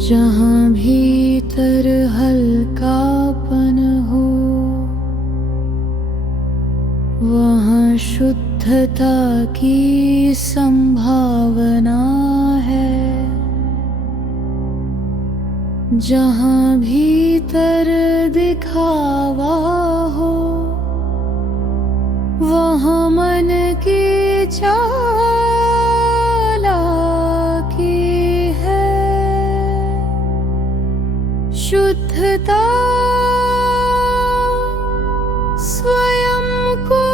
जहाँ भीतर हल्कापन हो, वहाँ शुद्धता की संभावना है। जहाँ भीतर दिखावा हो, वहाँ मन की चालाकी है। शुद्धता स्वयं को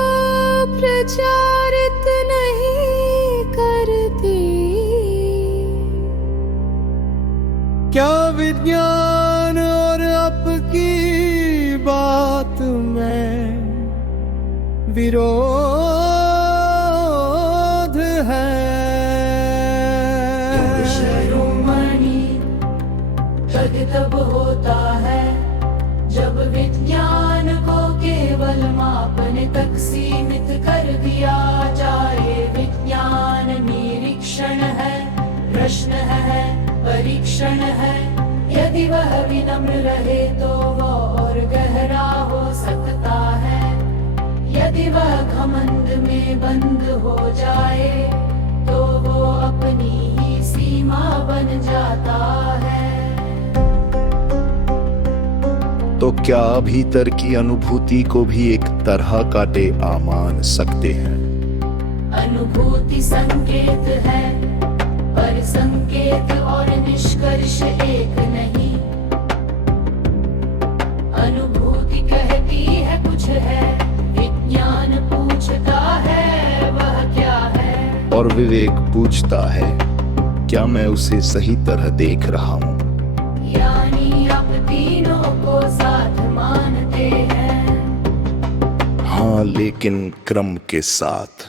प्रचारित नहीं करती। क्या विज्ञान और आपकी बात में विरोध है? शिरोमणि तब होता है जब विज्ञान को केवल मापने तक सीमित कर दिया जाए। विज्ञान निरीक्षण है, प्रश्न है, परीक्षण है। यदि वह विनम्र रहे तो वह और गहरा हो सकता है। यदि वह घमंड में बंद हो जाए तो वो अपनी ही सीमा बन जाता है। तो क्या भीतर की अनुभूति को भी एक तरह का मान सकते हैं? अनुभूति संकेत है, पर संकेत और निष्कर्ष एक नहीं। अनुभूति कहती है कुछ है, विज्ञान पूछता है वह क्या है। और विवेक पूछता है क्या मैं उसे सही तरह देख रहा हूँ? यानी आप तीनों को साथ मानते हैं। हाँ, लेकिन क्रम के साथ।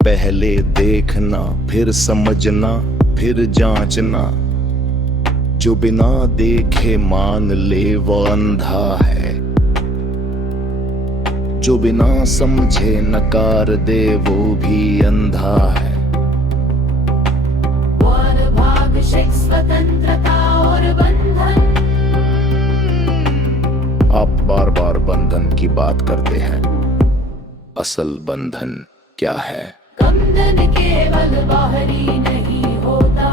पहले देखना, फिर समझना, फिर जांचना। जो बिना देखे मान ले वो अंधा है। जो बिना समझे नकार दे वो भी अंधा है। स्वतंत्रता और बंधन। आप बार बार बंधन की बात करते हैं। असल बंधन क्या है? बंधन केवल बाहरी नहीं होता,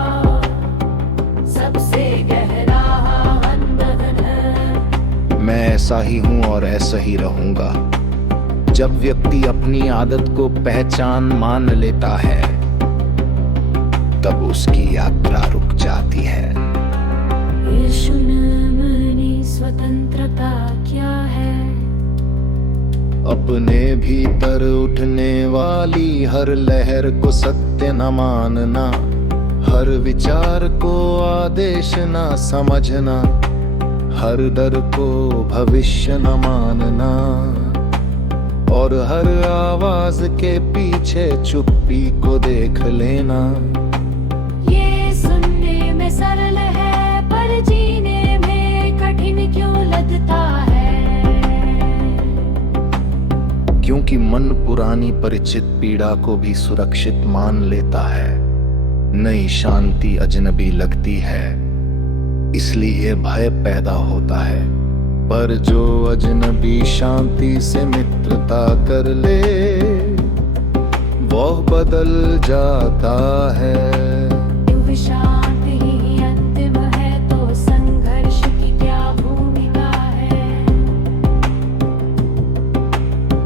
सबसे गहरा बंधन है। मैं ऐसा ही हूं और ऐसा ही रहूंगा। जब व्यक्ति अपनी आदत को पहचान मान लेता है तब उसकी यात्रा रुक जाती है। स्वतंत्रता क्या है? अपने भीतर उठने वाली हर लहर को सत्य न मानना, हर विचार को आदेश न समझना, हर डर को भविष्य न मानना, और हर आवाज के पीछे चुप्पी को देख लेना। ये सुनने में सरल है पर जीने में कठिन क्यों लगता है? क्योंकि मन पुरानी परिचित पीड़ा को भी सुरक्षित मान लेता है। नई शांति अजनबी लगती है, इसलिए भय पैदा होता है। पर जो अजनबी शांति से मित्रता कर ले वो बदल जाता है। शांति ही अंतिम है तो संघर्ष की क्या भूमिका है?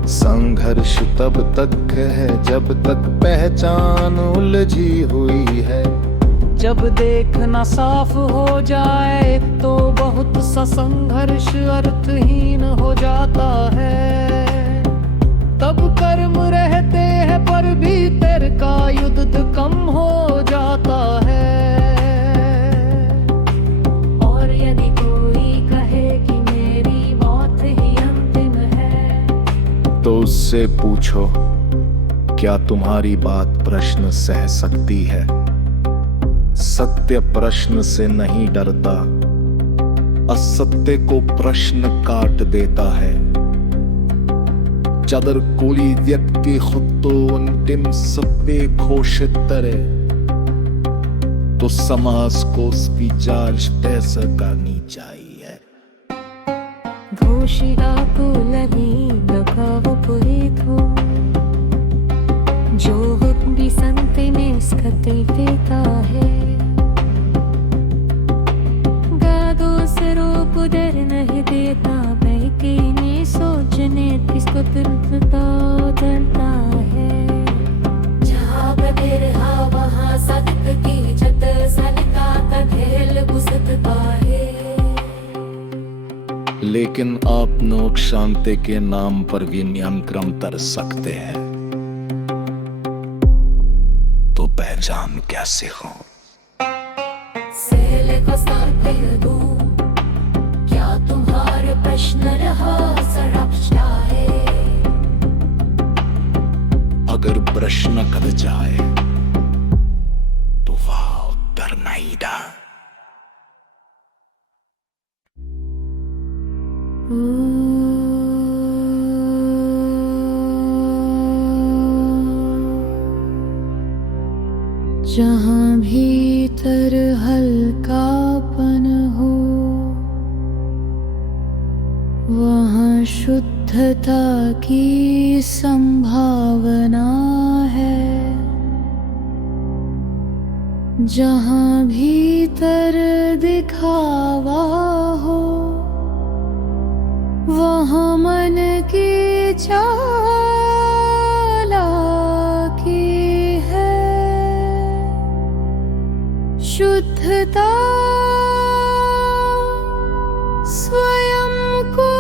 संघर्ष तब तक है जब तक पहचान उलझी हुई है। जब देखना साफ हो जाए तो बहुत सा संघर्ष अर्थहीन हो जाता है। तब कर्म रहते हैं पर भीतर का युद्ध कम हो जाता है। और यदि कोई कहे कि मेरी मौत ही अंतिम है तो उससे पूछो क्या तुम्हारी बात प्रश्न सह सकती है? सत्य प्रश्न से नहीं डरता, असत्य को प्रश्न काट देता है। जदर कोई व्यक्ति खुद तो अंतिम सत्य घोषित करे तो समाज को उसकी जांच कैसे करनी चाहिए। घोषिता को लगी लगाव पुरेतो जो हुक्मी संते में स्कते देता है गादो सरो पुदर नहीं देता बैके ने सोचने इसको तुरंता उतरता है जहाँ बदर हा वहाँ सत्य की जत सलका कथेल बुसतता है। लेकिन आप लोग शांति के नाम पर भी नियंत्रण कर सकते हैं, तो पहचान कैसे हो? सेल को साथे दूं, क्या तुम्हारे प्रश्न रहा सरपटा है? अगर प्रश्न कर जाए तो वह उत्तर नहीं था। जहाँ भीतर हल्कापन हो वहाँ शुद्धता की संभावना है। जहाँ भीतर दिखावा हो वहाँ मन की चालाकी है। शुद्धता स्वयं को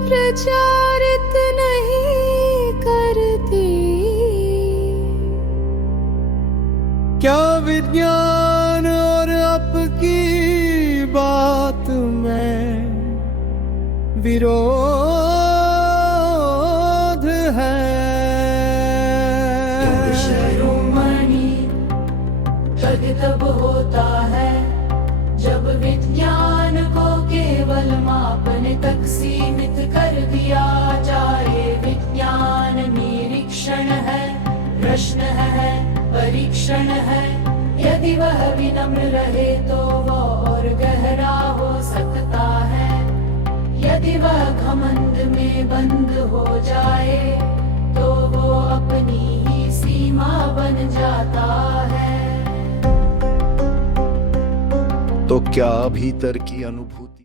प्रचारित नहीं करती। क्या विज्ञान और आपकी बात में विरोध है? शिरोमणि तद तब होता है जब विज्ञान को केवल मापने तक सीमित कर दिया जाए। विज्ञान निरीक्षण है, प्रश्न है, परीक्षण है। यदि वह विनम्र रहे तो वह और गहरा हो सकता है। यदि वह घमंड में बंद हो जाए तो वो अपनी ही सीमा बन जाता है। तो क्या भीतर की अनुभूति